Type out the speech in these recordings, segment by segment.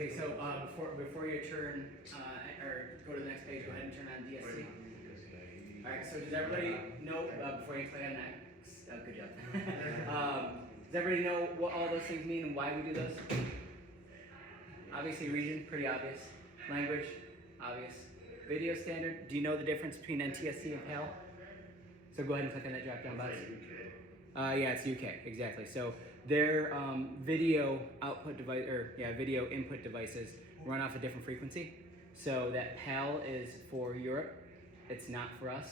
Okay, so before you turn or go to the next page, go ahead and turn on DSC. All right. So does everybody know before you click on next? Good job. Does everybody know what all those things mean and why we do those? Obviously, region, pretty obvious. Language, obvious. Video standard. Do you know the difference between NTSC and PAL? So go ahead and click on that drop-down box. Yeah, it's UK, exactly. So their video output device, video input devices run off a different frequency. So that PAL is for Europe. It's not for us.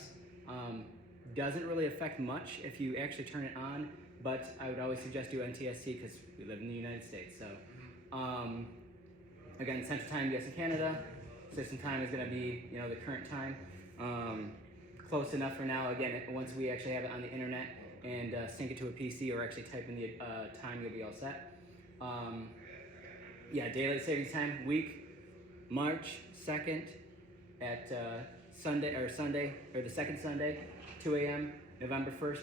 Doesn't really affect much if you actually turn it on, but I would always suggest do NTSC because we live in the United States. So again, Central Time, US and Canada. System time is going to be, the current time. Close enough for now. Again, once we actually have it on the internet and sync it to a PC or actually type in the time, you'll be all set. Daylight savings time, week, March 2nd at Sunday, or the second Sunday, 2 a.m., November 1st,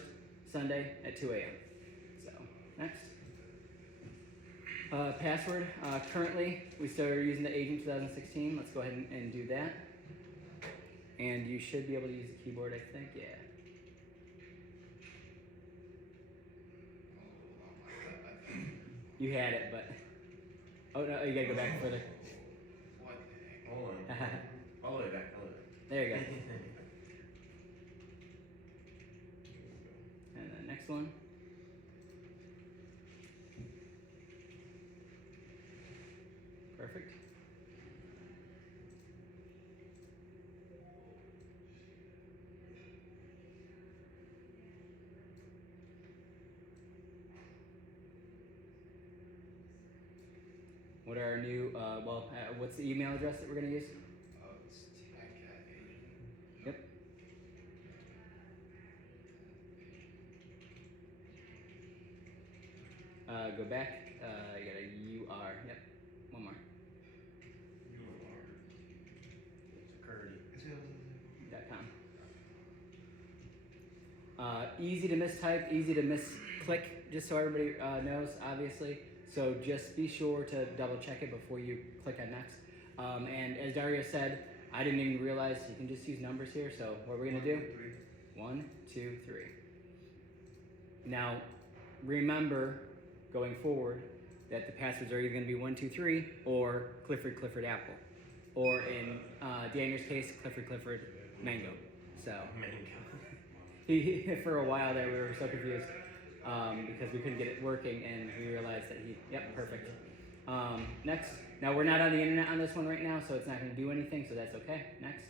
Sunday at 2 a.m. So, next. Password, currently, we started using the Agent 2016. Let's go ahead and do that. And you should be able to use the keyboard, I think, yeah. You had it, but... Oh, no, you gotta go back further. What the heck? Hold on. All the way back, hold it. There you go. And the next one. Perfect. What are our new, what's the email address that we're going to use? It's tech@agent. Yep. Go back. You got a UR. Yep. One more. .com. Easy to mistype, easy to misclick, just so everybody knows, obviously. So just be sure to double check it before you click on next. And as Dario said, I didn't even realize you can just use numbers here. So what are we gonna do? 1, 2, 3. Now, remember going forward that the passwords are either gonna be 1, 2, 3 or Clifford Apple. Or in Daniel's case, Clifford Mango. So he for a while there we were so confused because we couldn't get it working, and we realized that perfect. Next. Now we're not on the internet on this one right now, so it's not going to do anything, so that's okay. Next.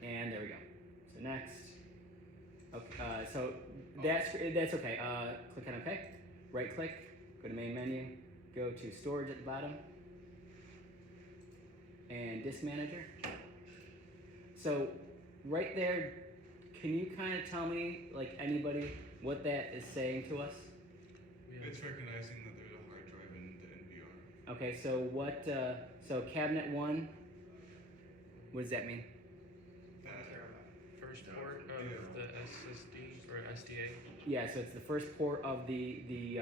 And there we go. So next. Okay. So that's okay. Click on OK. Right click. Go to main menu. Go to storage at the bottom. And disk manager. So right there, can you kind of tell me, like anybody, what that is saying to us? It's recognizing that there's a hard drive in the NVR. Okay, so what? So cabinet 1. What does that mean? First port of the SSD or SDA. Yeah, so it's the first port of the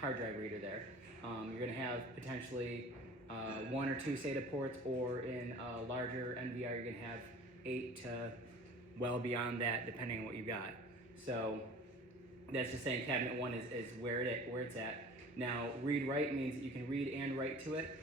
hard drive reader there. You're going to have potentially 1 or 2 SATA ports, or in a larger NVR, you're going to have 8 to well beyond that, depending on what you got. So that's just saying cabinet 1 is where it's at. Now, read-write means that you can read and write to it.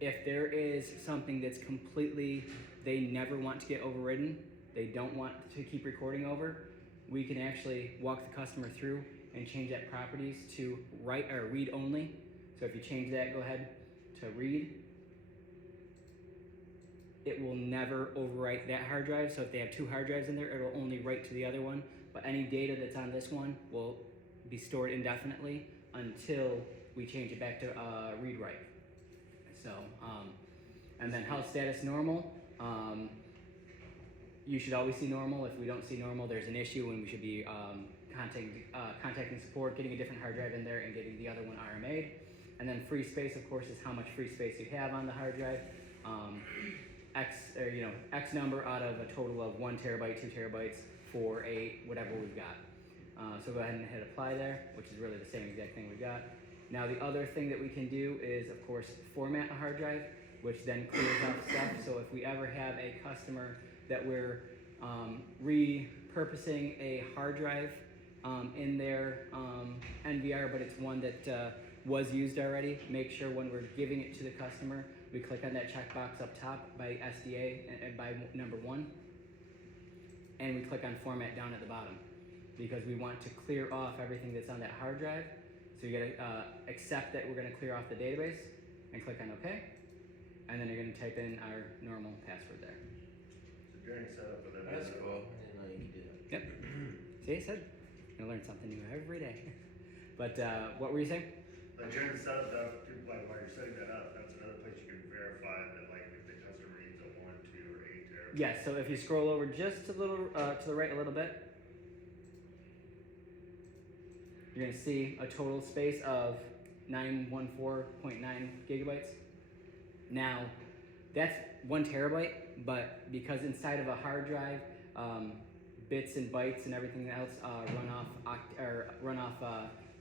If there is something that's completely, they never want to get overridden, they don't want to keep recording over, we can actually walk the customer through and change that properties to write or read only. So if you change that, go ahead to read. It will never overwrite that hard drive. So if they have 2 hard drives in there, it will only write to the other one. But any data that's on this one will be stored indefinitely until we change it back to read-write. So, and then health status normal. You should always see normal. If we don't see normal, there's an issue, and we should be contacting support, getting a different hard drive in there, and getting the other one RMA'd. And then free space, of course, is how much free space you have on the hard drive. X number out of a total of 1 terabyte, 2 terabytes for whatever we've got. So go ahead and hit apply there, which is really the same exact thing we've got. Now the other thing that we can do is, of course, format a hard drive, which then clears out stuff. So if we ever have a customer that we're repurposing a hard drive in their NVR, but it's one that was used already, make sure when we're giving it to the customer, we click on that checkbox up top by SDA and by number 1, and we click on format down at the bottom, because we want to clear off everything that's on that hard drive. So you gotta accept that we're gonna clear off the database and click on OK, and then you're gonna type in our normal password there. So during setup of that. That's cool. I didn't know you could do that. Yep. See, I said, you're gonna learn something new every day. But what were you saying? Like during the setup, like while you're setting that up, that's another place you can verify that, like, if the customer needs a 1, 2, or 8 terabyte. Yes, so if you scroll over just a little to the right a little bit, you're gonna see a total space of 914.9 gigabytes. Now, that's 1 terabyte, but because inside of a hard drive, bits and bytes and everything else run off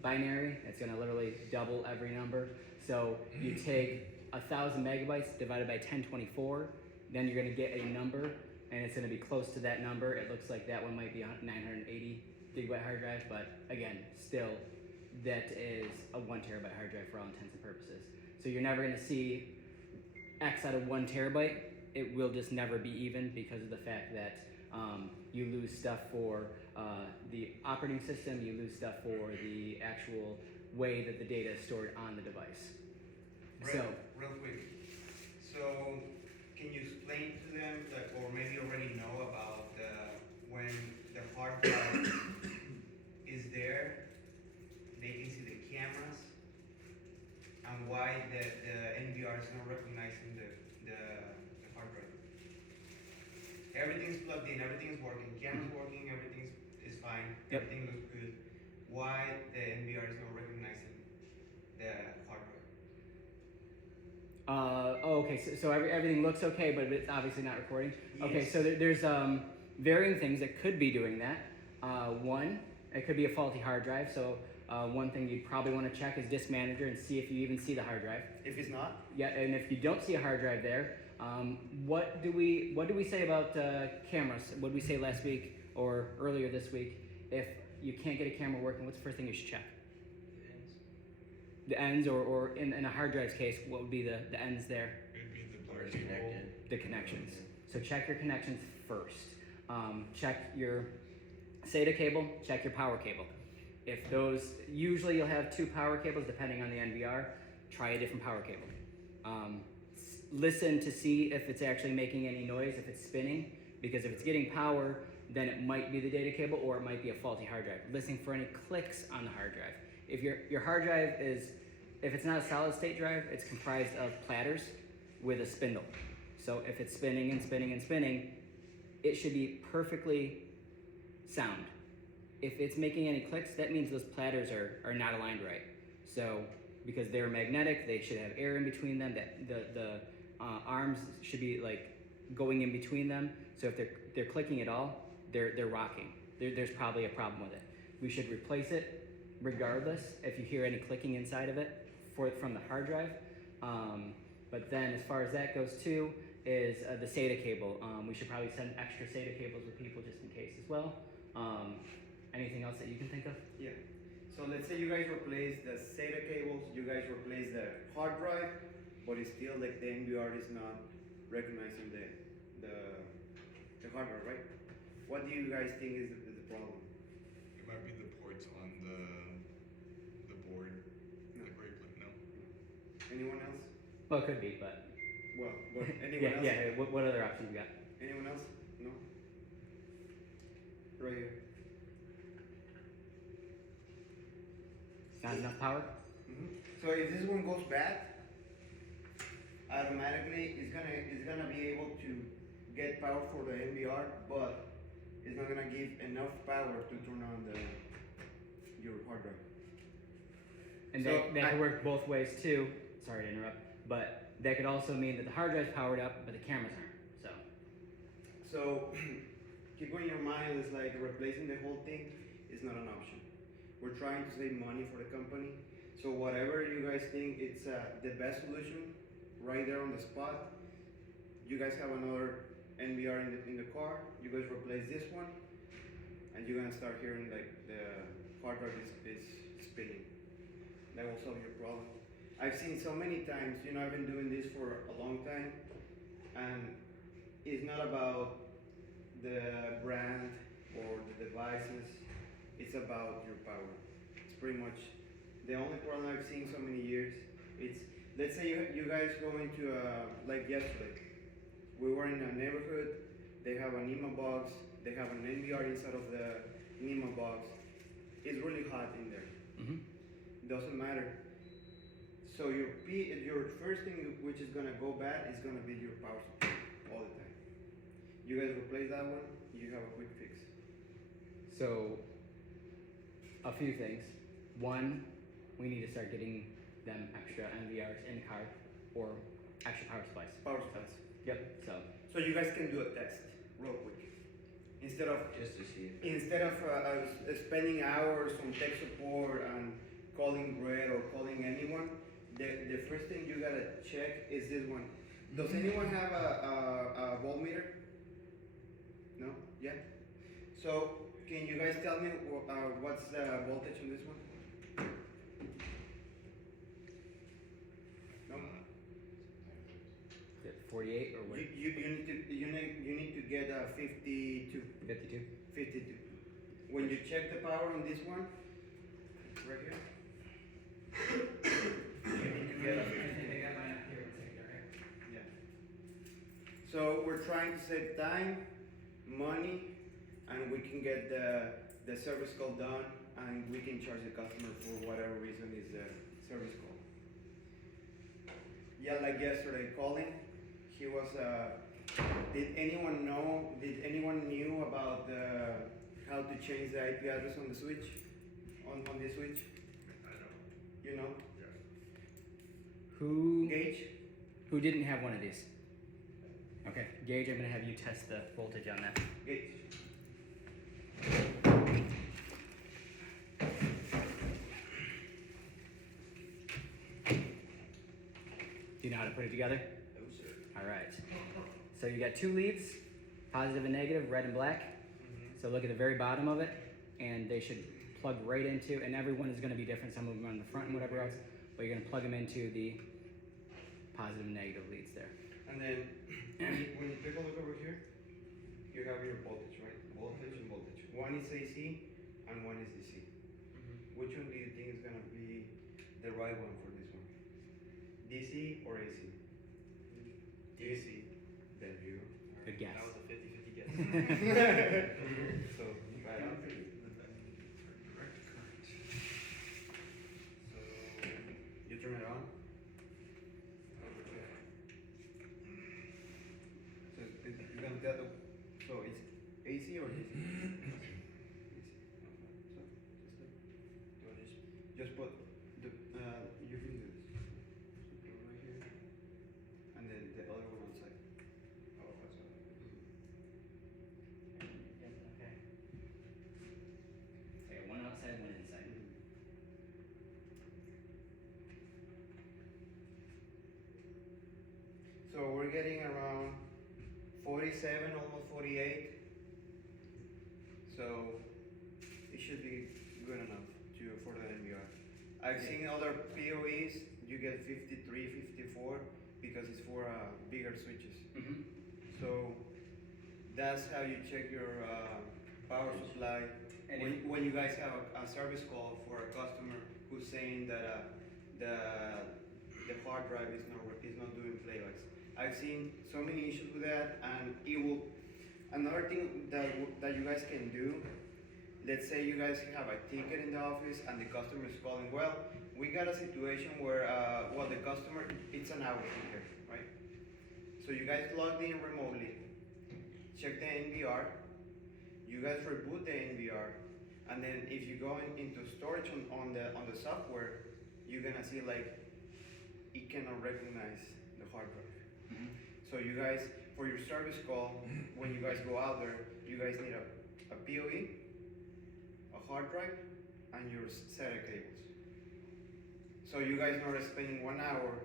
binary, it's gonna literally double every number. So you take 1,000 megabytes divided by 1024, then you're gonna get a number, and it's gonna be close to that number. It looks like that one might be a 980 gigabyte hard drive, but again, still, that is a 1 terabyte hard drive for all intents and purposes. So you're never gonna see X out of 1 terabyte. It will just never be even because of the fact that you lose stuff for the operating system, you lose stuff for the actual way that the data is stored on the device. Real quick. So, can you explain to them that, or maybe already know about when the hard drive is there, they can see the cameras, and why the NVR is not recognizing the hard drive? Everything's plugged in, everything's working, camera's working, everything is fine, Yep. everything looks good. Why the NVR is not recognizing the hard drive? Okay, so everything looks okay, but it's obviously not recording. Okay, Yes. so there's varying things that could be doing that. One, it could be a faulty hard drive. So one thing you'd probably want to check is Disk Manager and see if you even see the hard drive. If it's not, Yeah, and if you don't see a hard drive there, what do we say about cameras? What did we say last week or earlier this week? If you can't get a camera working, what's the first thing you should check? The ends, or in a hard drive's case, what would be the ends there? It'd be the Or blue it's cable. connected. The connections. So check your connections first. Check your SATA cable, check your power cable. If those, usually you'll have 2 power cables depending on the NVR, try a different power cable. Listen to see if it's actually making any noise, if it's spinning, because if it's getting power, then it might be the data cable or it might be a faulty hard drive. Listen for any clicks on the hard drive. If your hard drive is, if it's not a solid state drive, it's comprised of platters with a spindle. So if it's spinning and spinning and spinning, it should be perfectly sound. If it's making any clicks, that means those platters are not aligned right. So because they're magnetic, they should have air in between them. That the arms should be like going in between them. So if they're clicking at all, they're rocking. There's probably a problem with it. We should replace it regardless if you hear any clicking inside of it from the hard drive. But then as far as that goes too, is the SATA cable. We should probably send extra SATA cables with people just in case as well. Anything else that you can think of? yeah. So let's say you guys replace the SATA cables, you guys replace the hard drive, but it's still like the NVR is not recognizing the hard drive, right? What do you guys think is the problem? It might be the ports on the board. No. Like where you put, no. Anyone else? Well, it could be, but Well, but anyone yeah, else? yeah. What other options you got? Anyone else? No? Right here. Not enough power? So if this one goes bad, automatically it's gonna be able to get power for the NVR, but it's not gonna give enough power to turn on your hard drive. And So that could work both ways too. Sorry to interrupt, but that could also mean that the hard drive's powered up, but the cameras aren't. So keep in your mind is like replacing the whole thing is not an option. We're trying to save money for the company. So So whatever you guys think it's the best solution, right there on the spot. You guys have another NVR in the car. You guys replace this one, and you're gonna start hearing like the hard drive is spinning. That will solve your problem. I've seen so many times. You know, I've been doing this for a long time, and it's not about the brand or the devices. It's about your power. It's pretty much the only problem I've seen so many years. It's, let's say you guys go into like yesterday, we were in a neighborhood. They have an NEMA box. They have an NVR inside of the NEMA box. It's really hot in there. Mm-hmm. Doesn't matter. So your first thing which is gonna go bad is gonna be your power supply all the time. You guys replace that one, you have a quick fix. So, a few things. One, we need to start getting them extra NVRs in the car or extra power supplies. Power supplies. Yep. So you guys can do a test real quick. Instead of Just to see if. spending hours on tech support and calling Brett or calling anyone, the first thing you gotta check is this one. Does anyone have a voltmeter? No? Yeah? So, can you guys tell me what's the voltage on this one? No? Is it 48 or what? You need to get 52. 52. 52. When you check the power on this one, right here, you need to get a 52. Yeah. So we're trying to save time, money, and we can get the service call done, and we can charge the customer for whatever reason is the service call. Yeah, like yesterday calling, he was. Did anyone knew about how to change the IP address on the switch, on this switch? I know, You know, yeah. Who Gage. didn't have one of these? Okay, Gage, I'm gonna have you test the voltage on that. Gage. Do you know how to put it together? No, sir. All right. So you got two leads, positive and negative, red and black. So look at the very bottom of it, and they should plug right into, and every one is going to be different. Some of them are on the front and whatever else, but you're going to plug them into the positive and negative leads there. And then when you take a look over here, you have your voltage, right? Voltage and voltage. One is AC and one is DC. Which one do you think is gonna be the right one for this one? DC or AC? DC. There you go. Good guess. That was a 50-50 guess. So, right on. Direct current. So, you turn it on. So, you're gonna tell the, so it's AC or DC? So, just put the, you can do this. So, put it right here. And then the other one outside. Oh, that's all. Okay, one outside, one inside. So we're getting around 47, almost 48. So it should be good enough for the NVR. I've seen other POEs, you get 53, 54 because it's for bigger switches. Mm-hmm. So that's how you check your power supply. And When you guys have a service call for a customer who's saying that the hard drive is not doing playbacks. I've seen so many issues with that, and it will. Another thing that you guys can do. Let's say you guys have a ticket in the office and the customer is calling. Well, we got a situation where the customer, it's an hour ticket, right? So you guys logged in remotely, check the NVR, you guys reboot the NVR, and then if you go into storage on the software, you're gonna see like it cannot recognize the hard drive. Mm-hmm. So you guys, for your service call, when you guys go out there, you guys need a PoE, a hard drive, and your SATA cables. So you guys are spending 1 hour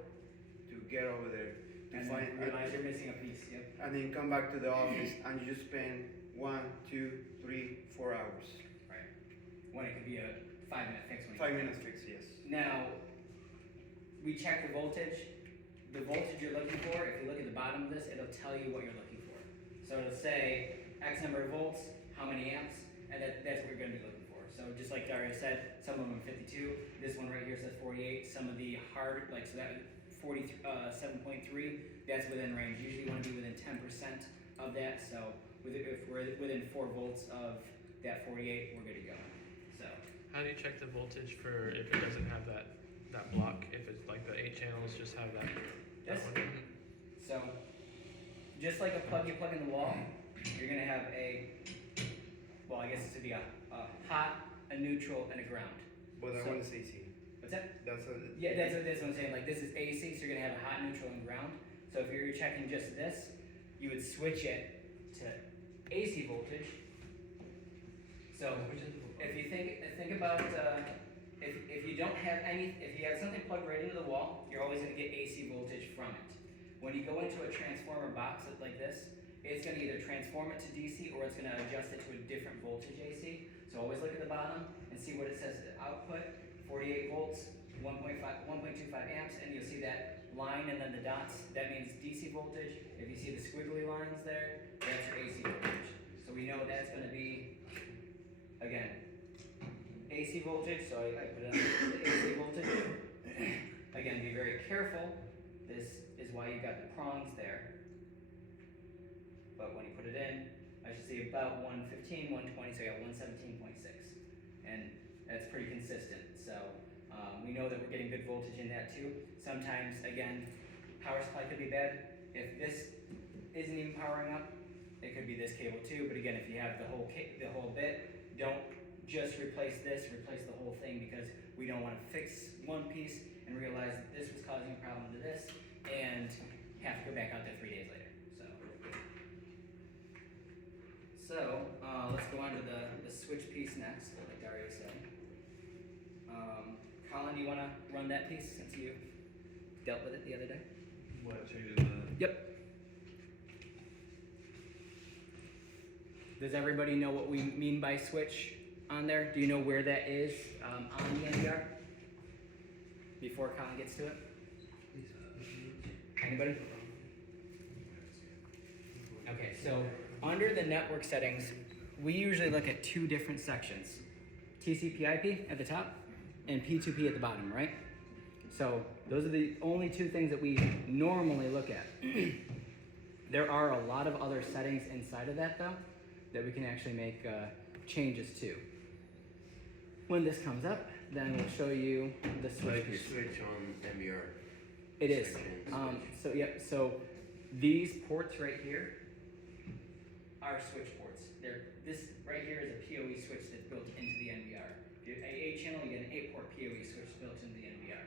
to get over there to And find, then realize you're missing a piece, yep. and then come back to the office and you just spend 1, 2, 3, 4 hours. Right. When it could be a 5-minute fix when you 5 minutes fix, yes. Now, we check the voltage. The voltage you're looking for, if you look at the bottom of this, it'll tell you what you're looking for. So it'll say X number of volts, how many amps, and that's what you're gonna be looking for. So just like Dario said, some of them are 52. This one right here says 48. Some of the hard, like, so that 47.3, that's within range. Usually you wanna be within 10% of that. So if we're within 4 volts of that 48, we're good to go. So. How do you check the voltage for if it doesn't have that block? If it's like the 8 channels, just have that. This? That one? So, just like a plug you plug in the wall, you're gonna have well, I guess this would be a hot, a neutral, and a ground. But that So- one is AC. What's that? That's a, Yeah, that's what I'm saying. Like, this is AC, so you're gonna have a hot, neutral, and ground. So if you're checking just this, you would switch it to AC voltage. So if you think about if you don't have if you have something plugged right into the wall, you're always gonna get AC voltage from it. When you go into a transformer box like this, it's gonna either transform it to DC or it's gonna adjust it to a different voltage AC. So always look at the bottom and see what it says output, 48 volts, 1.25 amps, and you'll see that line and then the dots, that means DC voltage. If you see the squiggly lines there, that's your AC voltage. So we know that's gonna be, again, AC voltage, so I put it on the AC voltage. Again, be very careful. This is why you got the prongs there. But when you put it in, I should see about 115, 120, so you got 117.6. And that's pretty consistent. So we know that we're getting good voltage in that too. Sometimes, again, power supply could be bad. If this isn't even powering up, it could be this cable too. But again, if you have the whole bit, don't just replace this, replace the whole thing, because we don't want to fix one piece and realize that this was causing a problem to this and have to go back out there 3 days later. So let's go on to the switch piece next, like Dario said. Colin, do you want to run that piece since you dealt with it the other day? What changes the? Yep. Does everybody know what we mean by switch on there? Do you know where that is on the NVR? Before Colin gets to it? Anybody? Okay, so under the network settings, we usually look at 2 different sections. TCP/IP at the top and P2P at the bottom, right? So those are the only 2 things that we normally look at. There are a lot of other settings inside of that though, that we can actually make changes to. When this comes up, then we'll show you the switch. Like you switch on MBR. It is. Section. So yep. So these ports right here are switch ports. This right here is a PoE switch that's built into the NVR. If you have an 8 channel, you get an 8-port PoE switch built into the NVR.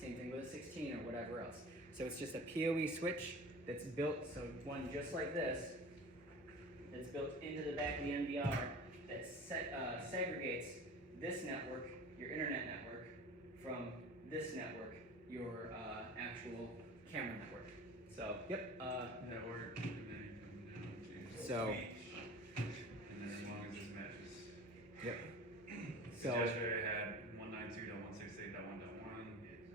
Same thing with a 16 or whatever else. So it's just a PoE switch that's built. So one just like this, that's built into the back of the NVR that segregates this network, your internet network, from this network, your actual camera network. So, yep. Network, and then you come down to So- speech, and then as long as this matches. Yep. So So, yesterday I had 192.168.1.1,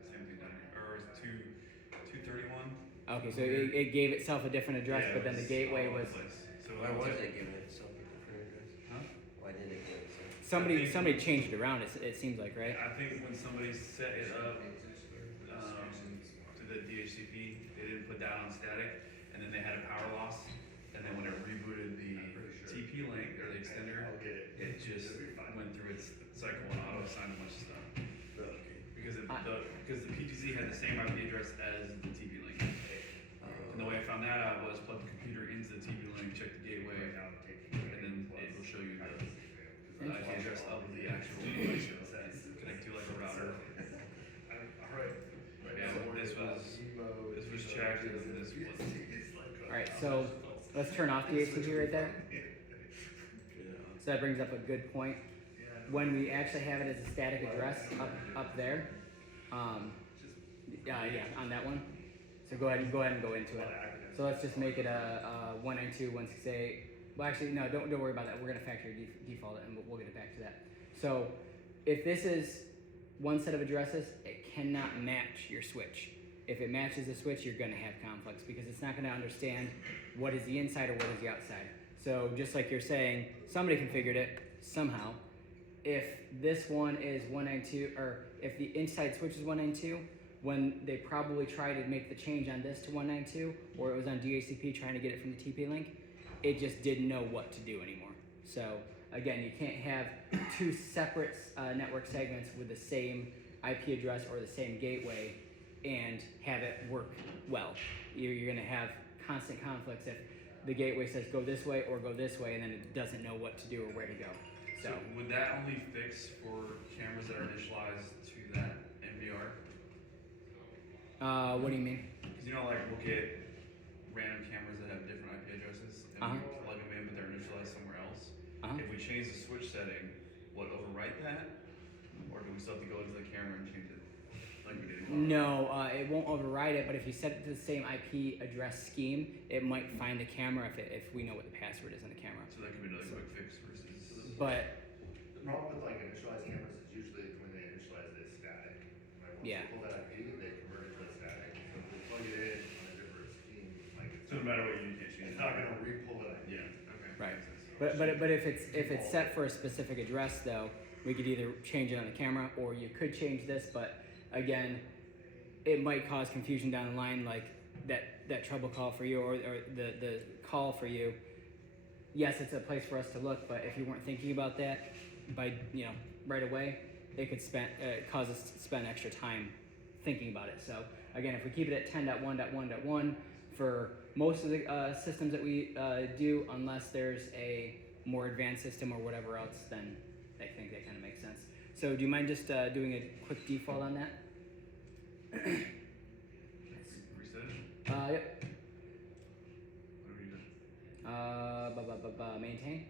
same thing down here, or it was 231. okay, so it gave itself a different address, Yeah, but then the it gateway all over was the place. So Why it was like- it giving it so different address? Huh? Why did it give it so? somebody changed it around. It seems like, right? I think when somebody set it up to the DHCP, they didn't put that on static, and then they had a power loss, and then when it rebooted the TP link or the extender, I'll get it. it just went through its cycle and auto assigned a bunch of stuff. Because the PTZ had the same IP address as the TP link. And the way I found that out was plug the computer into the TP link, check the gateway, and then it will show you the IP address of the actual device that it's connected to, like a router. Yeah, this was checked, and this was. Alright, so let's turn off the HTTP right there. So that brings up a good point. When we actually have it as a static address up there, Yeah, on that one. So go ahead and go into it. So let's just make it a 192.168. Well, actually, no, don't worry about that. We're gonna factory default it, and we'll get it back to that. So if this is one set of addresses, it cannot match your switch. If it matches the switch, you're gonna have conflicts because it's not gonna understand what is the inside or what is the outside. So just like you're saying, somebody configured it somehow. If this one is 192, or if the inside switch is 192, when they probably tried to make the change on this to 192, or it was on DHCP trying to get it from the TP-Link, it just didn't know what to do anymore. So again, you can't have two separate network segments with the same IP address or the same gateway and have it work well. You're gonna have constant conflicts if the gateway says go this way or go this way, and then it doesn't know what to do or where to go. So would that only fix for cameras that are initialized to that NVR? What do you mean? Because you know, like we'll get random cameras that have different IP addresses, and we plug them in, but they're initialized somewhere else. If we change the switch setting, would it overwrite that, or do we still have to go into the camera and change it like we did? No, it won't override it. But if you set it to the same IP address scheme, it might find the camera if we know what the password is on the camera. So that could be another quick fix versus. But The problem with like initialized cameras is usually when they initialize it, it's static. Like once Yeah. you pull that IP, they convert it to a static. So if we plug it in on a different scheme, like it's, So no matter what, you can't change it's it. not gonna re-pull it. Yeah. Okay. Right. Makes sense. but if it's set for a specific address though, we could either change it on the camera or you could change this. But again, it might cause confusion down the line, like that trouble call for you or the call for you. Yes, it's a place for us to look, but if you weren't thinking about that by right away, it could cause us to spend extra time thinking about it. So again, if we keep it at 10.1.1.1 for most of the systems that we do, unless there's a more advanced system or whatever else, then I think that kind of makes sense. So do you mind just doing a quick default on that? Reset it. Yep. What are you doing? Maintain,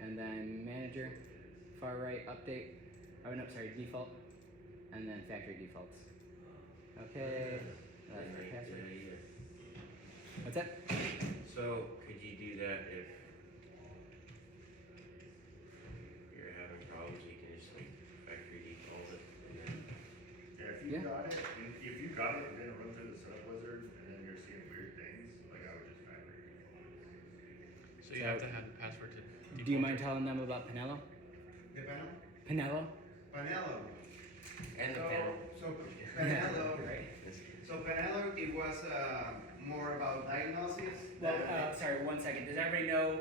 and then manager, far right, update. Oh no, sorry, default, and then factory defaults. Okay. That's my password. What's that? So, could you do that if you're having problems, you can just like factory default it and then Yeah, if you got it, if you got it and then run through the setup wizard and then you're seeing weird things, like I would just factory default it. So you have to have the password to. Do you mind telling them about Pinello? The panel? Pinello? Panello. and the panel. So Panello, Right. so Panello, it was more about diagnosis. Well, sorry, 1 second. Does everybody know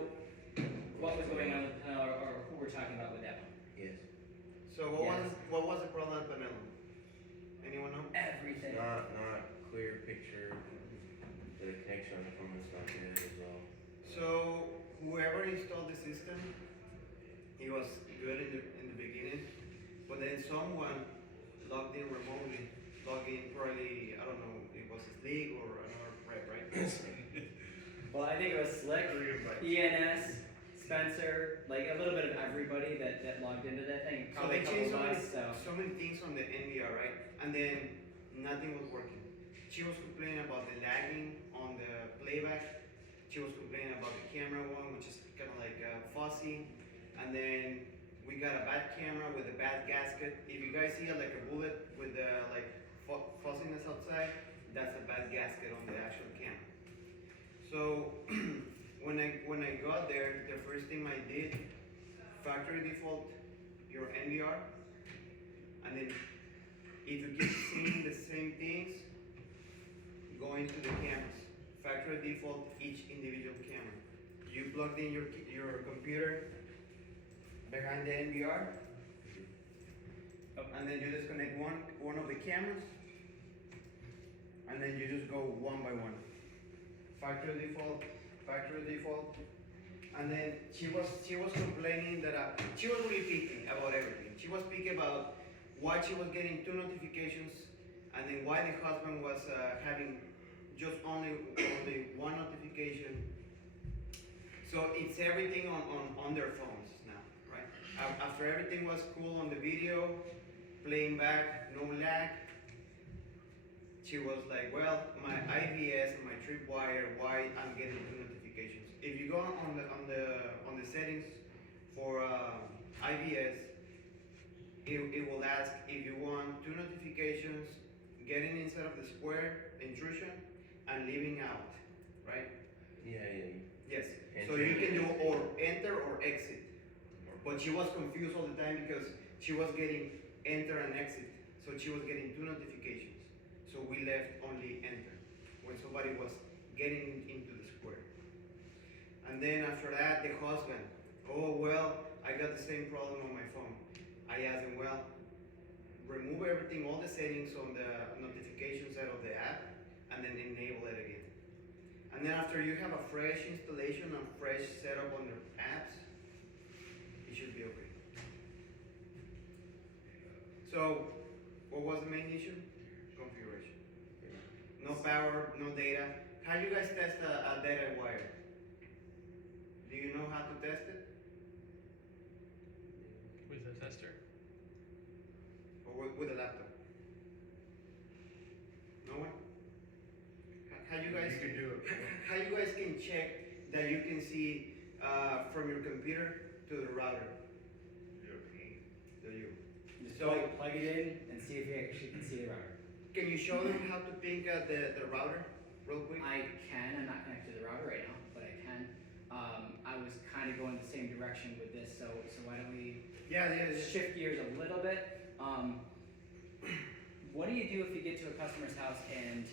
what was going on with Pinello or who we're talking about with that one? Yes. So what was the problem at Panello? Anyone know? Everything. Not clear picture. The connection on the phone is not good as well. So whoever installed the system, it was good in the beginning, but then someone logged in remotely, probably, I don't know, it was Slick or another rep, right? Well, I think it was Slick, ENS, Spencer, like a little bit of everybody that logged into that thing. So Probably they a couple changed of us, so many things on the NVR, right? And then nothing was working. She was complaining about the lagging on the playback. She was complaining about the camera one, which is kind of like fuzzy. And then we got a bad camera with a bad gasket. If you guys see like a bullet with the like fuzziness outside, that's a bad gasket on the actual camera. So when I got there, the first thing I did, factory default your NVR, and then if you keep seeing the same things, go into the cameras. Factory default each individual camera. You plugged in your computer behind the NVR, and then you disconnect one of the cameras, and then you just go one by one. Factory default, and then she was complaining that she was really picky about everything. She was picky about why she was getting 2 notifications, and then why the husband was having just only one notification. So it's everything on their phones now, right? After everything was cool on the video, playing back, no lag, she was like, well, my IVS and my tripwire, why I'm getting two notifications. If you go on the settings for IVS, it will ask if you want two notifications, getting inside of the square, intrusion, and leaving out, right? Yeah. Yes. So you can do or enter or exit. But she was confused all the time because she was getting enter and exit. So she was getting two notifications. So we left only enter when somebody was getting into the square. And then after that, the husband, oh, well, I got the same problem on my phone. I asked him, well, remove everything, all the settings on the notification side of the app, and then enable it again. And then after you have a fresh installation and fresh setup on the apps, it should be okay. So, what was the main issue? Configuration. No power, no data. How do you guys test a data wire? Do you know how to test it? With a tester. Or with a laptop? No one? How you guys? You can do it. How you guys can check that you can see from your computer to the router? Do you? Just So- plug it in and see if you actually can see the router. Can you show them how to ping the router real quick? I can. I'm not connected to the router right now, but I can. I was kind of going the same direction with this, so why don't we Yeah. shift gears a little bit? What do you do if you get to a customer's house and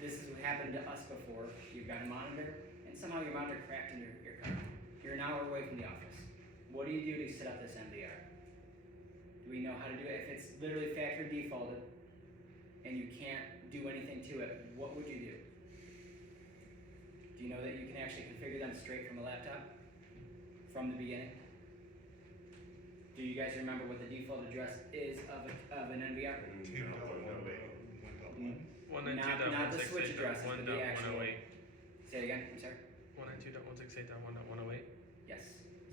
this is what happened to us before? You've got a monitor and somehow your monitor cracked in your car. You're an hour away from the office. What do you do to set up this MDR? Do we know how to do it? If it's literally factory defaulted and you can't do anything to it, what would you do? Do you know that you can actually configure them straight from a laptop? From the beginning? Do you guys remember what the default address is of an NVR? Not the switch address, but the actual. Say it again, I'm sorry? 192.168.1.108. Yes.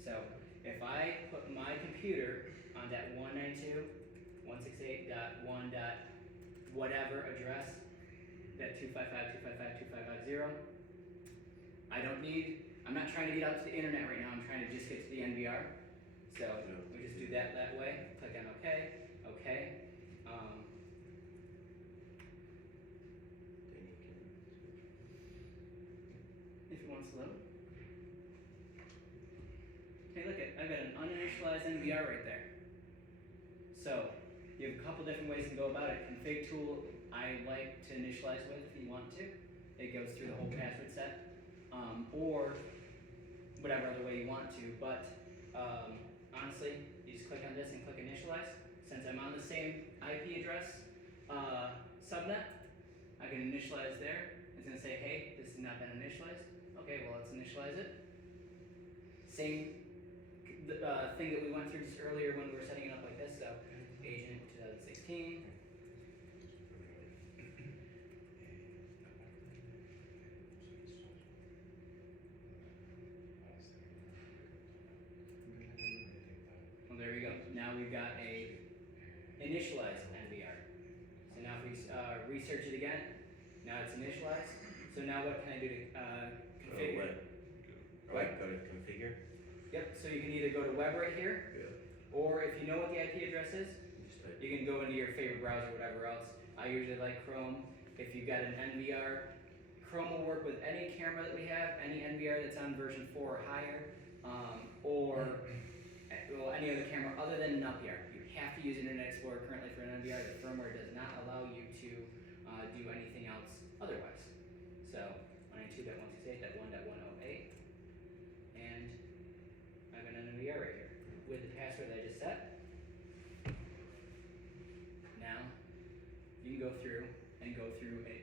So if I put my computer on that 192.168.1. Whatever address, that 255.255.255.0, I'm not trying to get out to the internet right now, I'm trying to just get to the NVR. So we just do that way, click on OK, OK. If it wants to load. Hey, look, I've got an uninitialized NVR right there. So you have a couple different ways to go about it. Config tool, I like to initialize with if you want to. It goes through the whole password set. Or whatever other way you want to. But honestly, you just click on this and click initialize. Since I'm on the same IP address subnet, I can initialize there. It's going to say, hey, this has not been initialized. Okay, well, let's initialize it. Same thing that we went through just earlier when we were setting it up like this. So, agent 2016. Well, there we go. Now we've got a initialized NVR. So now if we research it again, now it's initialized. So now what can I do to configure? What? Go to configure. Yep, so you can either go to web right here, or if you know what the IP address is, Just type. you can go into your favorite browser, whatever else. I usually like Chrome. If you've got an NVR, Chrome will work with any camera that we have, any NVR that's on version 4 or higher, or any other camera other than an LPR. You have to use Internet Explorer currently for an NVR. The firmware does not allow you to do anything else otherwise. So 192.168.1.108, and I have an NVR right here with the password that I just set. Now you can go through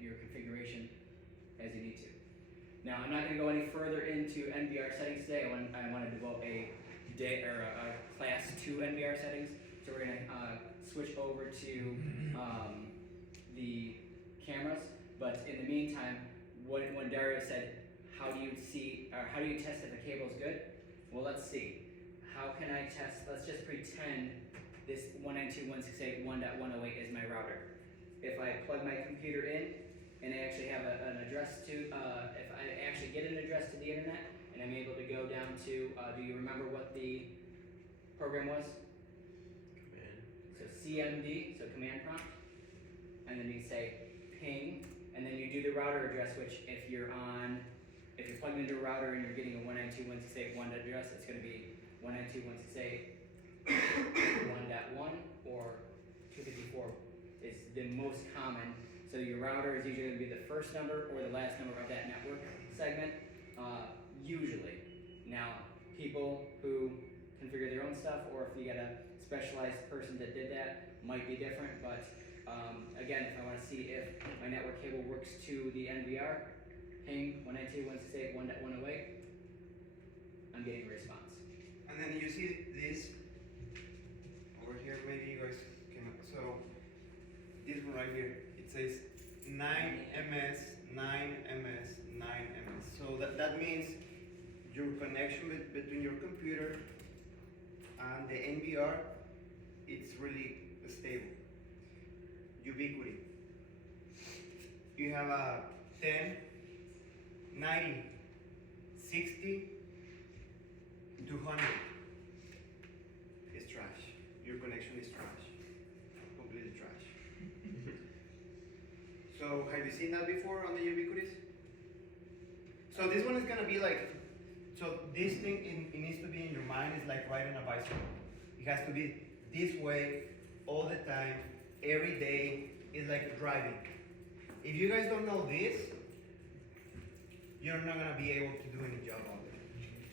your configuration as you need to. Now I'm not going to go any further into NVR settings today. I want to devote a class 2 NVR settings. So we're going to switch over to the cameras. But in the meantime, when Dario said, how do you test if a cable is good? Well, let's see. how can I test, let's just pretend this 192.168.1.108 is my router. If I plug my computer in and I actually have an address to, if I actually get an address to the internet and I'm able to go down to, do you remember what the program was? Command. So CMD, so command prompt, and then you say ping, and then you do the router address, which if you're plugged into a router and you're getting a 192.168.1 address, it's gonna be 192.168.1.1 or 254 is the most common. So your router is usually gonna be the first number or the last number of that network segment, usually. Now, people who configure their own stuff, or if you got a specialized person that did that, might be different, but again, if I wanna see if my network cable works to the NVR, ping 192.168.1.108, I'm getting a response. And then you see this over here, maybe you guys can, so this one right here, it says 9ms, 9ms, 9ms. So that means your connection between your computer and the NVR, it's really stable. Ubiquity. You have a 10, 90, 60, 200. It's trash. Your connection is trash. Completely trash. So have you seen that before on the Ubiquitous? So this one is gonna be like, so this thing it needs to be in your mind. It's like riding a bicycle. It has to be this way all the time, every day. It's like driving. If you guys don't know this, you're not gonna be able to do any job on it.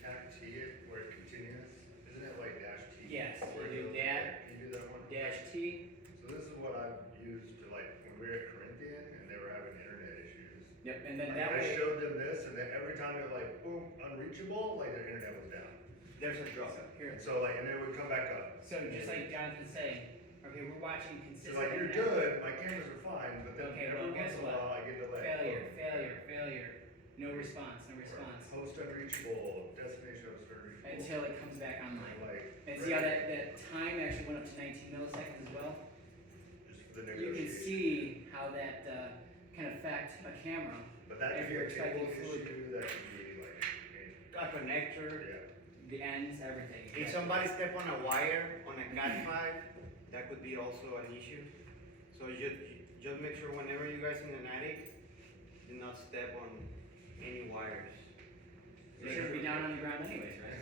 Tap T it where it's continuous, isn't it like dash T? Yes, Where you do it goes- that. Can you do that one? Dash T, So this is what I've used to like, when we were at Corinthian and they were having internet issues. yep, and then Like, that I way, showed them this and then every time it like, boom, unreachable, like their internet was down. There's a drop. here, And so like, and then it would come back up. so just like Jonathan's saying, okay, we're watching So consistent like, you're internet. good, my cameras are fine, but then Okay, well, every once guess in a what? while I get delayed. Failure, no response, Host unreachable, destination host unreachable. until it comes back online. Like, And see how that time actually went up to 19 milliseconds as well? just for the You can negotiation. see how that can affect a camera. But that if could be you're a cable expecting fluid. issue, that could be like, A connector. yeah. The ends, everything. If somebody step on a wire on a Cat5, that could be also an issue. So just make sure whenever you guys in an attic, do not step on any wires. They should be down on the ground anyways, right?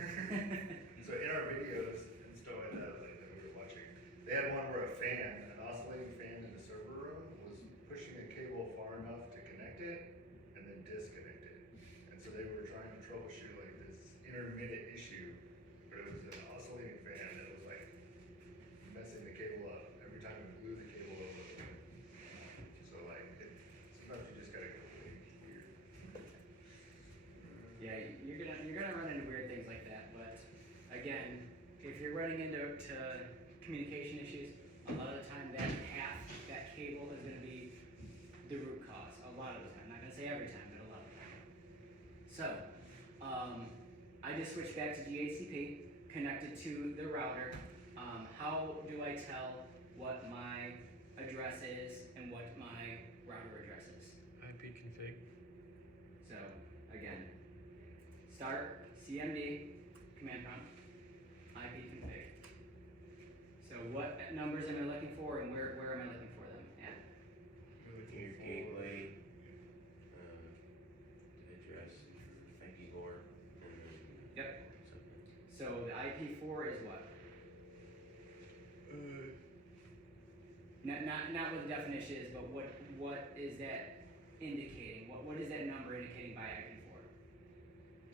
So in our videos and stuff like that, like that we were watching, they had one where a fan, an oscillating fan in the server room, was pushing a cable far enough to connect it and then disconnect it. And so they were trying to troubleshoot like this intermittent issue, but it was an oscillating fan that was like messing the cable up every time it blew the cable up. So like, sometimes you just gotta go weird. Yeah, you're gonna run into weird things like that, but again, if you're running into communication issues, a lot of the time that cable is gonna be the root cause. A lot of the time, not gonna say every time, but a lot of the time. So, I just switched back to DHCP, connected to the router. How do I tell what my address is and what my router address is? IP config. So again, start CMD command prompt IP config. So what numbers am I looking for and where am I looking for them at? Your gateway, address, IP board, and then. Yep. Something. So the IP4 is what? Not what the definition is, but what is that indicating? What is that number indicating by IP4?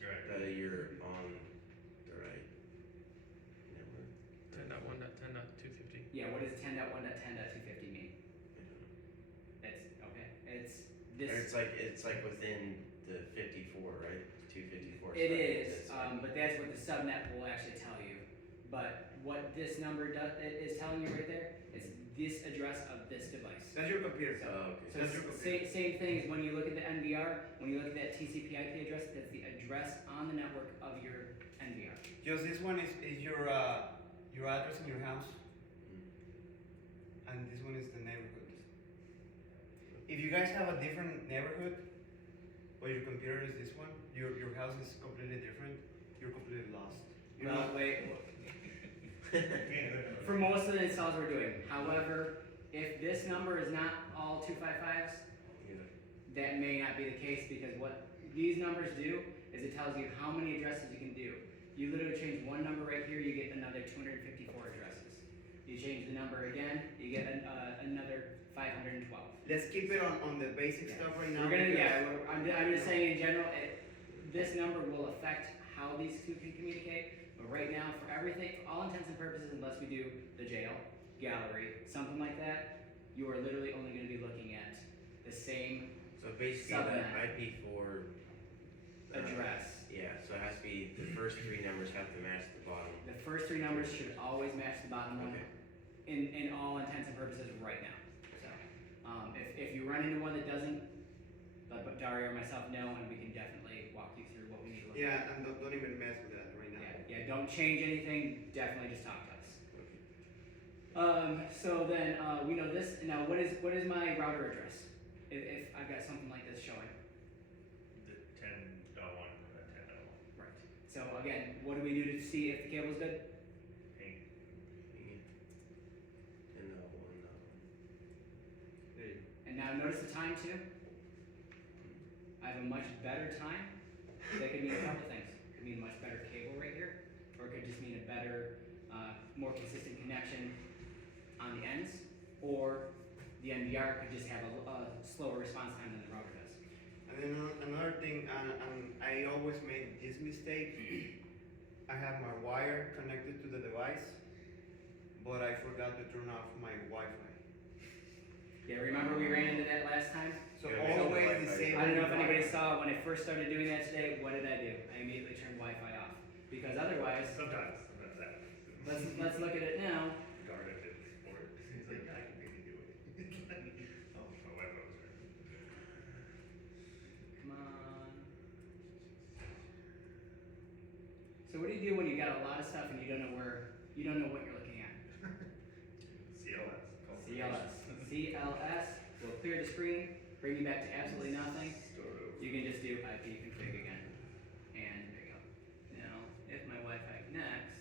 Right. That you're on the right network. 10.1.10.250. Yeah, what does 10.1.10.250 mean? I don't know. It's okay. It's Or this. it's like within the 54, right? 254. It is, It's like- but that's what the subnet will actually tell you. But what this number is telling you right there is this address of this device. That's your computer. Oh, okay. So That's your computer. same thing as when you look at the NVR, when you look at that TCP/IP address, that's the address on the network of your NVR. Just this one is your address in your house, and this one is the neighborhood. If you guys have a different neighborhood, but your computer is this one, your house is completely different, you're completely lost. You're Well, not, wait. For most of the installs we're doing, however, if this number is not all 255s, Yeah. that may not be the case because what these numbers do is it tells you how many addresses you can do. You literally change one number right here, you get another 254 addresses. You change the number again, you get another 512. let's keep it on the basic Yeah. stuff right now. We're gonna, because- yeah, I'm just saying in general, this number will affect how these two can communicate. But right now, for everything, all intents and purposes, unless we do the jail, gallery, something like that, you are literally only gonna be looking at the same So basically, the Subnet. IP4 address. Yeah, so it has to be the first three numbers have to match the bottom. The first three numbers should always match the bottom one Okay. in all intents and purposes right now. So, if you run into one that doesn't, let Dario or myself know, and we can definitely walk you through what we need to look at. Yeah, and don't even mess with that right now. Yeah, don't change anything, definitely just talk to us. So then, we know this, now what is my router address? If I've got something like this showing. The 10.1, 10.1. Right. So again, what do we do to see if the cable's good? Ping. And one, There you go. And now notice the time too. I have a much better time. That could mean a couple things. It could mean a much better cable right here, or it could just mean a better, more consistent connection on the ends, or the NVR could just have a slower response time than the router does. And then another thing, and I always make this mistake. I have my wire connected to the device, but I forgot to turn off my Wi-Fi. Yeah, remember we ran into that last time? So Yeah, always Wi-Fi. disable. I don't know if the anybody Wi-Fi. saw when I first started doing that today, what did I do? I immediately turned Wi-Fi off. Because otherwise, Sometimes that. let's look at it now. Garnet didn't support it. He's like, I can maybe do it. Oh, my wife was there. Come on. So what do you do when you got a lot of stuff and you don't know what you're looking at? CLS. CLS will clear the screen, bring you back to absolutely nothing. You can just do IP config again. And there you go. Now, if my Wi-Fi connects,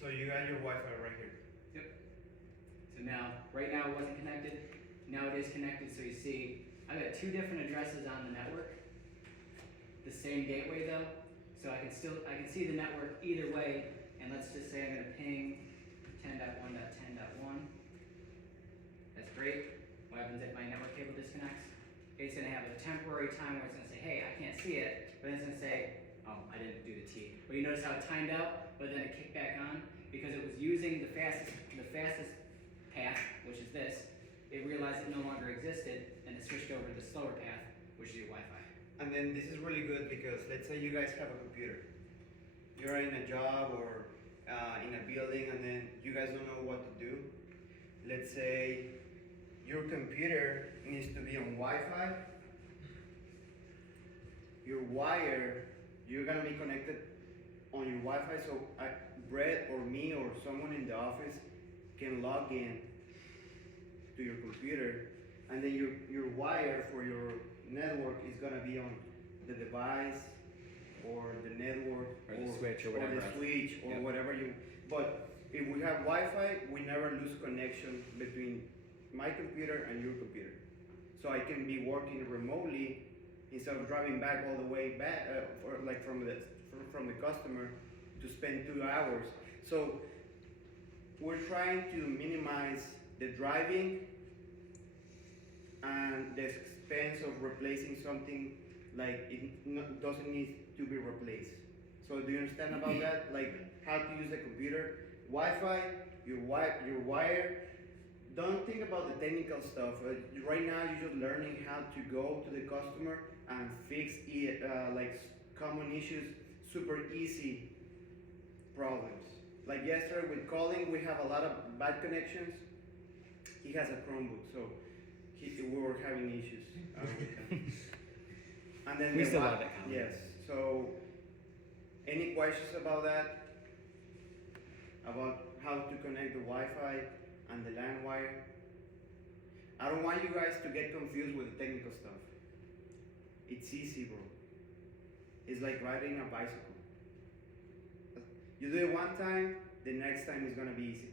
So you got your Wi-Fi right here. so now, right now it wasn't connected, now it is connected, so you see, I've got two different addresses on the network. The same gateway though, so I can see the network either way, and let's just say I'm gonna ping 10.1.10.1. That's great. What happens if my network cable disconnects? It's gonna have a temporary time where it's gonna say, hey, I can't see it, but then it's gonna say, oh, I didn't do the T. But you notice how it timed out, but then it kicked back on because it was using the fastest path, which is this. It realized it no longer existed, and it switched over to the slower path, which is your Wi-Fi. And then this is really good because let's say you guys have a computer. You're in a job or in a building and then you guys don't know what to do. Let's say your computer needs to be on Wi-Fi. Your wire, you're gonna be connected on your Wi-Fi so Brett or me or someone in the office can log in to your computer, and then your wire for your network is gonna be on the device or the network Or the switch or whatever or the else. switch or Yep. whatever you. But if we have Wi-Fi, we never lose connection between my computer and your computer. So I can be working remotely instead of driving back all the way back, from the customer to spend 2 hours. So we're trying to minimize the driving and the expense of replacing something like it doesn't need to be replaced. So do you understand about that? Like how to use the computer, Wi-Fi, your wire. Don't think about the technical stuff. Right now you're just learning how to go to the customer and fix it, like common issues, super easy problems. Like yesterday with calling, we have a lot of bad connections. He has a Chromebook, so we were having issues with him. And then We the still wi- love it, Colin. Yes. So, any questions about that? About how to connect the Wi-Fi and the LAN wire? I don't want you guys to get confused with the technical stuff. It's easy, bro. It's like riding a bicycle. You do it one time, the next time is gonna be easy.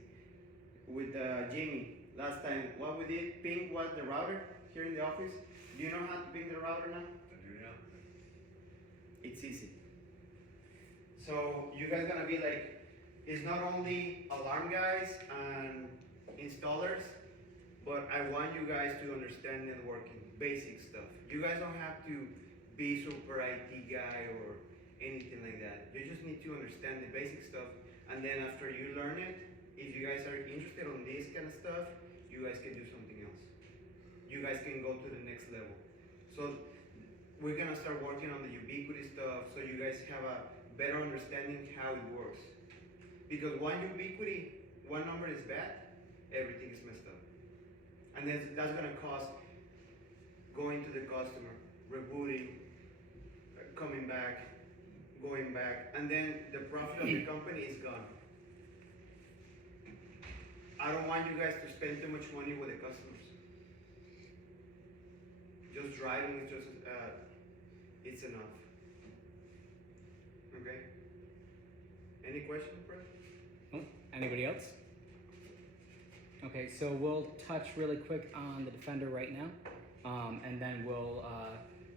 With Jamie, last time, what we did, ping was the router here in the office. Do you know how to ping the router now? I do now. It's easy. So you guys gonna be like, it's not only alarm guys and installers, but I want you guys to understand networking, basic stuff. You guys don't have to be super IT guy or anything like that. You just need to understand the basic stuff, and then after you learn it, if you guys are interested on this kind of stuff, you guys can do something else. You guys can go to the next level. So we're gonna start working on the Ubiquiti stuff, so you guys have a better understanding how it works. Because one number is bad, everything is messed up. And then that's gonna cost going to the customer, rebooting, coming back, going back, and then the profit of the company is gone. I don't want you guys to spend too much money with the customers. Just driving is just, it's enough. Okay? Any questions, Brett? Oh, anybody else? Okay, so we'll touch really quick on the Defender right now, and then we'll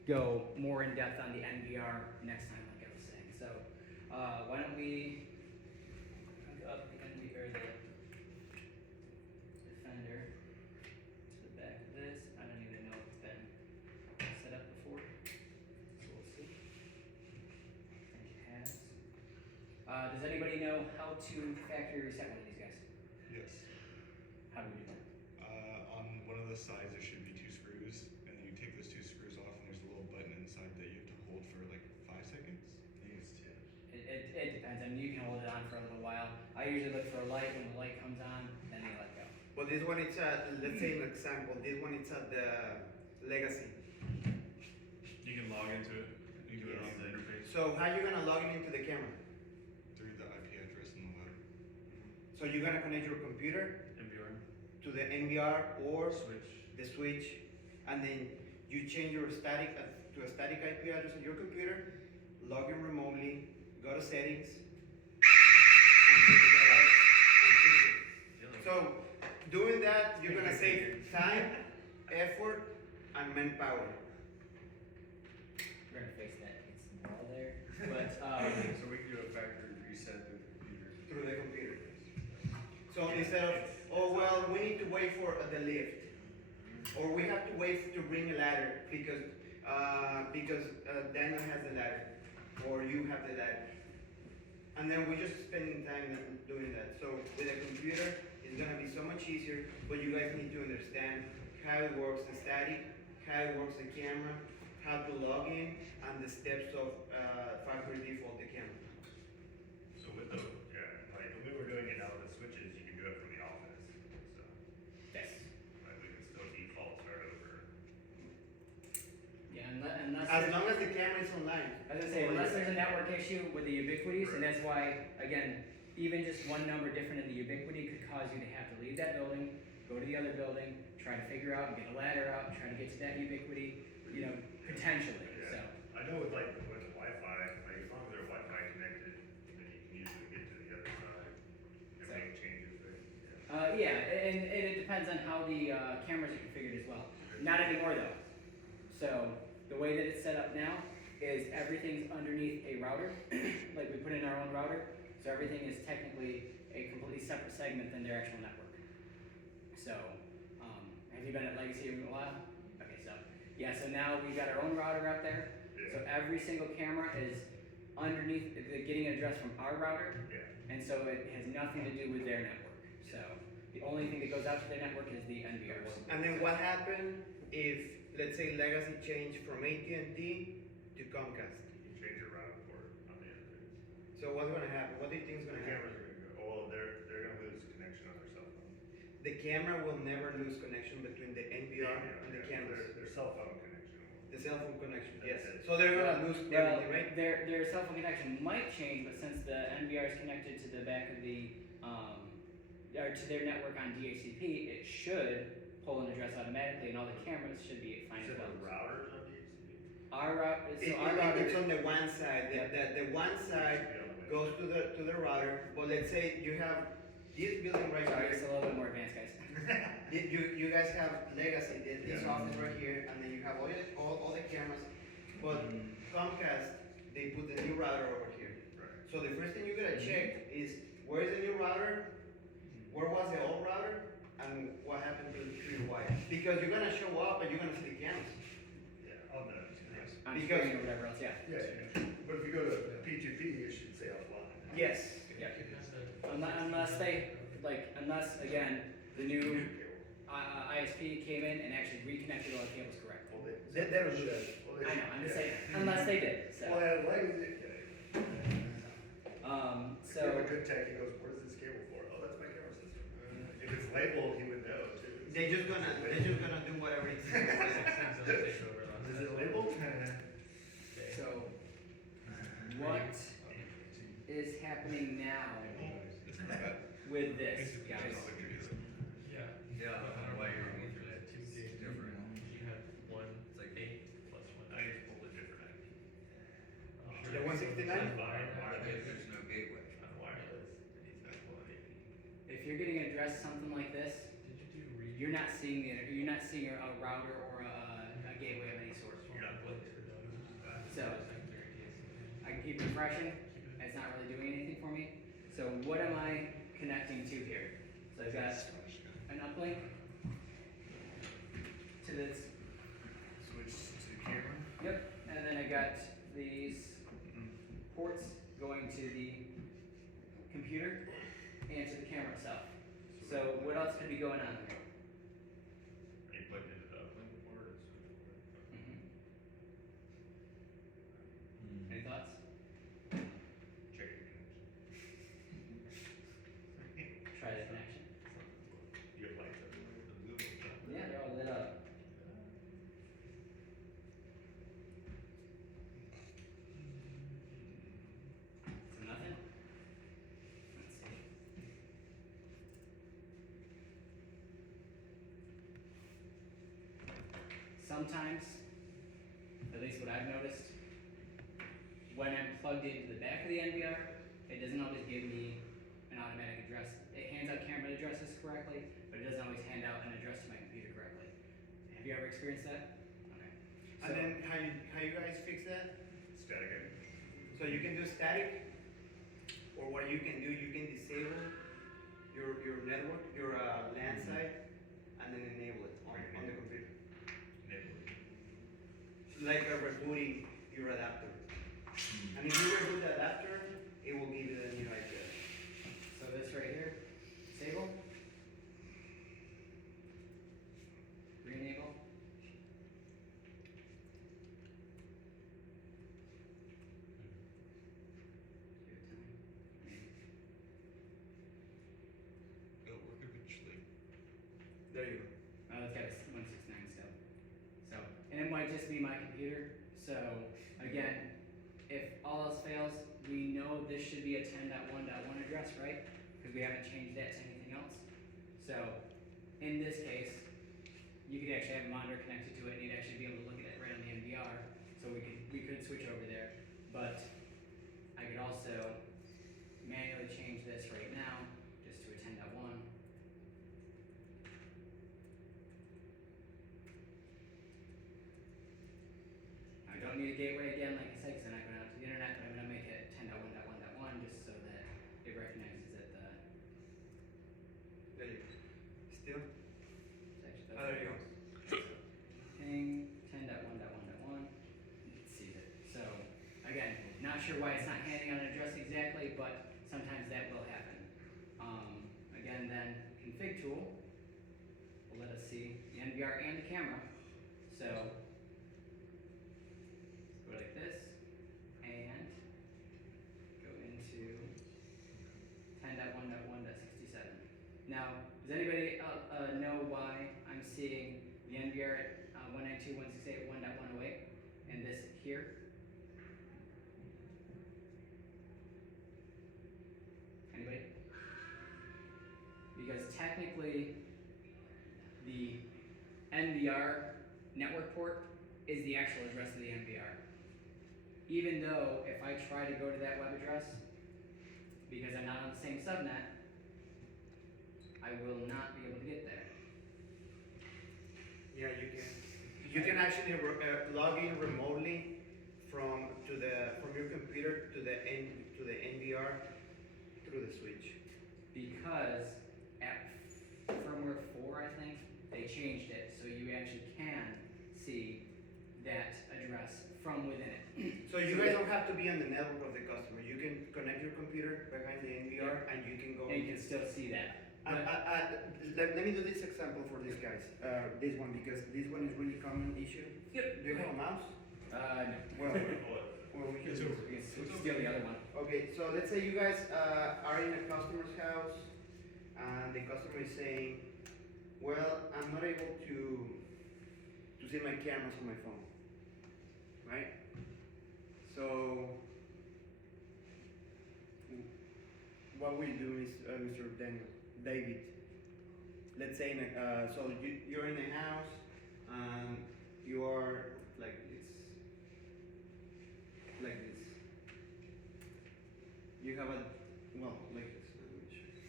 go more in depth on the NVR next time, like I was saying. So why don't we hook up the NVR, the Defender to the back of this. I don't even know if it's been set up before, so we'll see. I think it has. Does anybody know how to factory reset one of these guys? Yes. How do we do that? On one of the sides there should be 2 screws, and then you take those 2 screws off, and there's a little button inside that you have to hold for like 5 seconds. I think it's 10. It depends. I mean, you can hold it on for a little while. I usually look for a light. When the light comes on, then I let go. Well, this one it's at, let's say an example, this one it's at the Legacy. You can log into it. You can do it on the interface. So how you gonna log in into the camera? Through the IP address in the letter. So you're gonna connect your computer NVR to the NVR or switch. the switch, and then you change your static to a static IP address on your computer, log in remotely, go to settings, and check it out, and fix it. So doing that, you're gonna save time, effort, and manpower. We're gonna fix that. It's small there, but So we can do a factory reset through the computer. Through the computer. So instead of, oh well, we need to wait for the lift, or we have to wait to bring a ladder because Daniel has the ladder, or you have the ladder, and then we're just spending time doing that. So with a computer, it's gonna be so much easier. But you guys need to understand how it works the static, how it works the camera, how to log in, and the steps of factory default the camera. So with the, like when we were doing it now with the switches, you can do it from the office. So, yes, like we can still default start over. yeah, unless As long as the camera is online. as I say, unless there's a network issue with the Ubiquities, and that's why again, even just one number different in the Ubiquiti could cause you to have to leave that building, go to the other building, try to figure out and get a ladder out, try to get to that Ubiquiti, you know, potentially. So. I know with like with the Wi-Fi, like as long as they're Wi-Fi connected, then you can usually get to the other side and make changes there. Yeah, and it depends on how the cameras are configured as well. Not anymore though. So the way that it's set up now is everything's underneath a router, like we put in our own router. So everything is technically a completely separate segment than their actual network. So, have you been at Legacy in a while? Okay, so yeah, so now we've got our own router out there. So every single camera is underneath, getting an address from our router. Yeah. And so it has nothing to do with their network. So the only thing that goes out to their network is the NVRs. And then what happened if, let's say, Legacy changed from AT&T to Comcast? You can change your routing port on the interface. So what's gonna happen? What do you think is The gonna happen? cameras are gonna go, well, the camera will never lose connection between the NVR and the cameras. Their cell phone connection. The cell phone connection, yes. That's it. So they're gonna lose Well, everything, right? their cell phone connection might change, but since the NVR is connected to the back of the, or to their network on DHCP, it should pull an address automatically, and all the cameras should be fine Is as it well. the routers on DHCP? Our route, so It- our it- router. it's on the one side, the one side goes to the router, but let's say you have this building right Sorry, here. it's a little bit more advanced, guys. You guys have legacy, this Yeah. office right here, and then you have all the cameras, but Comcast, they put the new router over here. Right. So the first thing you gotta check is, where is the new router? Where was the old router? And what happened to the wire? Because you're gonna show up and you're gonna see the cameras. Yeah, on the, On Because- screen or whatever else, yeah. yeah, but if you go to P2P, it should say offline. Yes. Unless, again, the new ISP came in and actually reconnected all the cables correctly. Well, They don't do that. Well, they I know, should- I'm just yeah. saying, unless they did, Well, so. why is it? If you have a So, good tech, he goes, what is this cable for? Oh, that's my camera system. If it's labeled, he would know too. They're just gonna do whatever it's. Is it labeled? so, what is happening now with this, guys? Yeah. Yeah, I don't know why you're going through that. Two It's gig. different. You had one, It's like, 8 plus one. I just pulled a different IP. The 169? there's no gateway. On wireless. He's not pulling AP. If you're getting addressed something like this, Did you do read? you're not seeing a router or a gateway of any sort. You're not pulling it. So, I can keep refreshing, it's not really doing anything for me. So what am I connecting to here? So I've got an uplink to this, Switch to camera. yep, and then I got these ports going to the computer and to the camera itself. So what else could be going on there? Are you plugged into the uplink port? Mhm. Any thoughts? Check your connection. Try the connection. You have lights everywhere, the blue ones. Yeah, they're all lit up. So nothing? Let's see. Sometimes, at least what I've noticed, when I'm plugged into the back of the NVR, it doesn't always give me an automatic address. It hands out camera addresses correctly, but it doesn't always hand out an address to my computer correctly. Have you ever experienced that? Okay. And then how you guys fix that? Static. So you can do static, or what you can do, you can disable your network, your LAN site, and then enable it on the computer. Like rebooting your adapter. And if you reboot the adapter, it will give you the new IP. So this right here, disable. Re-enable. Give it time. Maybe. It'll work eventually. There you go. Oh, it's got a 169 still. So, and it might just be my computer. So, again, if all else fails, we know this should be a 10.1.1 address, right? Because we haven't changed that to anything else. So, in this case, you could actually have a monitor connected to it, and you'd actually be able to look at it right on the NVR. So we could switch over there, but I could also manually change this right now just to a 10.1. I don't need a gateway again, like I said, because I'm not going out to the internet, but I'm going to make it 10.1.1.1 just so that it recognizes that the. There you go. Still? It's actually, Oh, there you go. Ping 10.1.1.1. It sees it. So again, not sure why it's not handing out an address exactly, but sometimes that will happen. Again, then config tool will let us see the NVR and the camera. So go like this and go into 10.1.1.67. Now, does anybody NVR at 192.168.1.108, and this here. Anybody? Because technically, the NVR network port is the actual address of the NVR. Even though if I try to go to that web address, because I'm not on the same subnet, I will not be able to get there. Yeah, you can. You can actually log in remotely from your computer to the NVR through the switch. Because at firmware 4, I think, they changed it so you actually can see that address from within it. So you guys don't have to be on the network of the customer. You can connect your computer behind the NVR and you can go. And you can still see that. Let me do this example for these guys. This one, because this one is really common issue. Yep. Do you have a mouse? No. Well, we can. We can steal the other one. Okay, so let's say you guys are in a customer's house and the customer is saying, well, I'm not able to see my cameras on my phone, right? So, what we do is, Mr. David, let's say, so you're in a house and you are like this. You have like this. Let me show you.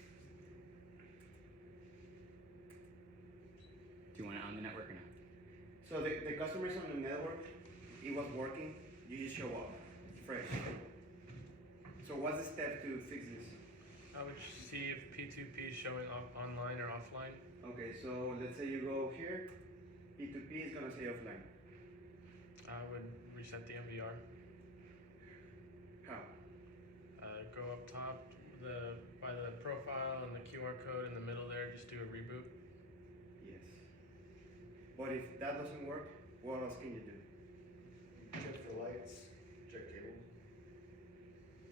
Do you want it on the network or not? So the customer is on the network, it was working, you just show up, fresh. So what's the step to fix this? I would see if P2P is showing up online or offline. Okay, so let's say you go here, P2P is gonna say offline. I would reset the MVR. How? Go up top by the profile and the QR code in the middle there, just do a reboot. Yes. But if that doesn't work, what else can you do? Check for lights, check cable.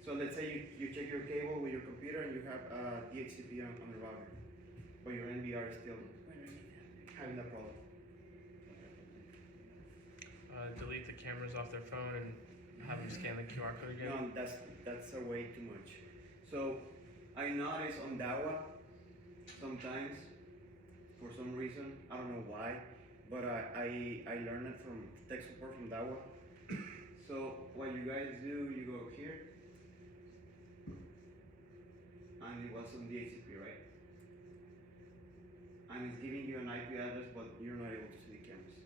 So let's say you check your cable with your computer and you have DHCP on the router, but your NVR is still having that problem. Delete the cameras off their phone and have them scan the QR code again. No, that's a way too much. So I notice on Dawa sometimes, for some reason, I don't know why, but I learned it from tech support from Dawa. So what you guys do, you go here, and it was on DHCP, right? And it's giving you an IP address, but you're not able to see the cameras.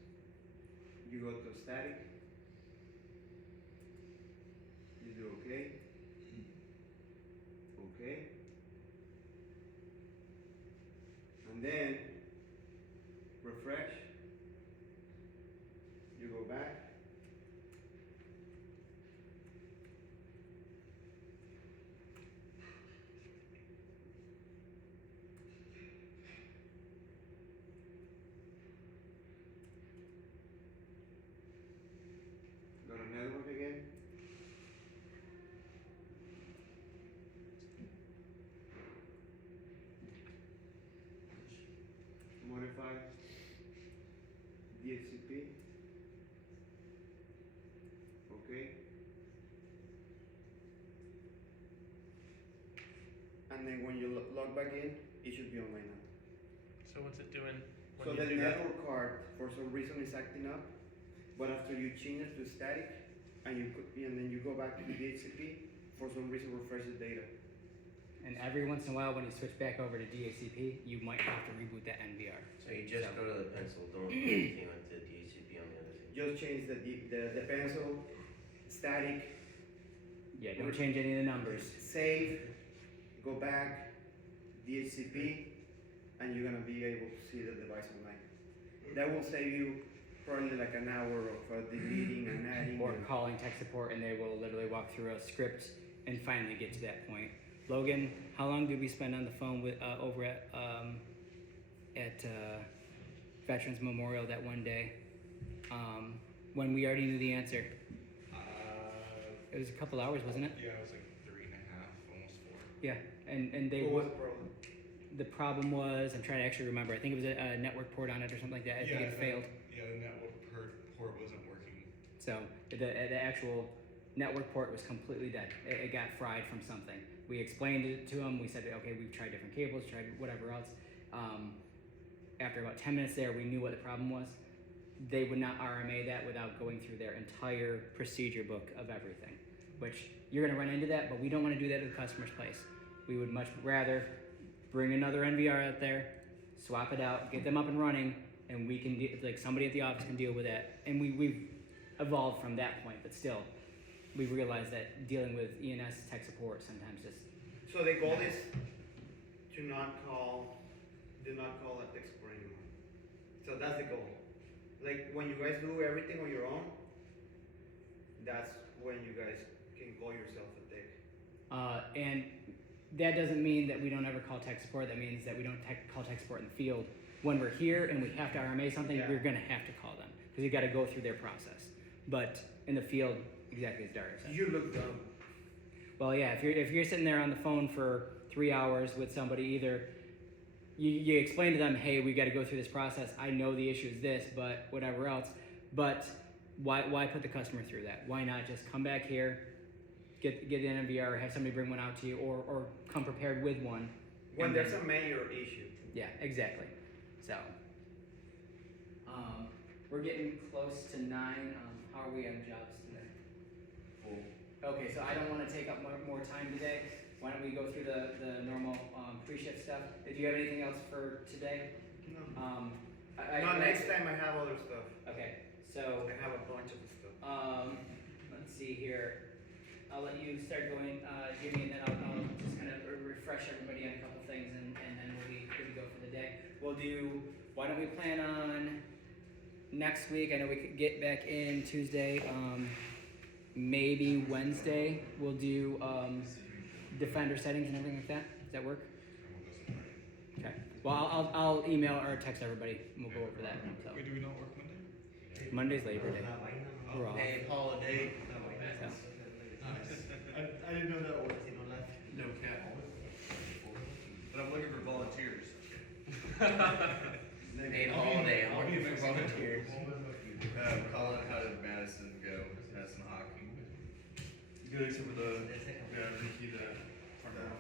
You go to static. You do okay. Okay. And then refresh. You go back. Go to network again. Modify DHCP. Okay. And then when you log back in, it should be online now. So what's it doing when So you the do that? network card, for some reason, is acting up. But after you change it to static, and then you go back to the DHCP, for some reason refresh the data. And every once in a while, when you switch back over to DHCP, you might have to reboot that NVR. So you just go to the pencil, don't do anything with the DHCP on the other thing. Just change the pencil, static, Yeah, don't change any of the numbers. save, go back, DHCP, and you're gonna be able to see the device online. That will save you probably like an hour of deleting and adding. Or and- calling tech support, and they will literally walk through a script and finally get to that point. Logan, how long did we spend on the phone with over at Veterans Memorial that one day when we already knew the answer? It was a couple hours, wasn't it? Yeah, it was like 3.5, almost 4. Yeah, and they What was the problem? the problem was, I'm trying to actually remember, I think it was a network port on it or something like that. I think it failed. Yeah, the network port wasn't working. So the actual network port was completely dead. It got fried from something. We explained it to them. We said, okay, we've tried different cables, tried whatever else. After about 10 minutes there, we knew what the problem was. They would not RMA that without going through their entire procedure book of everything, which you're going to run into that, but we don't want to do that at the customer's place. We would much rather bring another NVR out there, swap it out, get them up and running, and we can, like somebody at the office can deal with that. And we've evolved from that point, but still, we realized that dealing with ENS tech support sometimes just, So the goal is to do not call a tech support anymore. So that's the goal. Like when you guys do everything on your own, that's when you guys can call yourself a tech. and that doesn't mean that we don't ever call tech support. That means that we don't call tech support in the field. When we're here and we have to RMA something, Yeah. we're gonna have to call them because you got to go through their process. But in the field, exactly as Dario said. You look dumb. Well, yeah, if you're sitting there on the phone for 3 hours with somebody, either you explain to them, hey, we got to go through this process. I know the issue is this, but whatever else. But why put the customer through that? Why not just come back here, get an NVR, have somebody bring one out to you, or come prepared with one. When and there's then- a major issue. Yeah, exactly. So, we're getting close to 9. How are we on jobs today? Okay, so I don't want to take up more time today. Why don't we go through the normal pre-shift stuff? Did you have anything else for today? No. I Next time I have other stuff. Okay, so I have a bunch of stuff. let's see here. I'll let you start going, Jimmy, and then I'll just kind of refresh everybody on a couple things, and then we'll be good to go for the day. Why don't we plan on next week? I know we could get back in Tuesday. Maybe Wednesday we'll do Defender settings and everything like that. Does that work? Okay. Well, I'll email or text everybody, and we'll go over that. So Wait, do we not work Monday? Monday's Labor Day. We're off. Hey, holiday. So. I didn't know that was. No cap. But I'm looking for volunteers. Hey, holiday. I'm looking for volunteers. Colin, how did Madison go? Madison hockey. Good, except for the Ricky, the front row.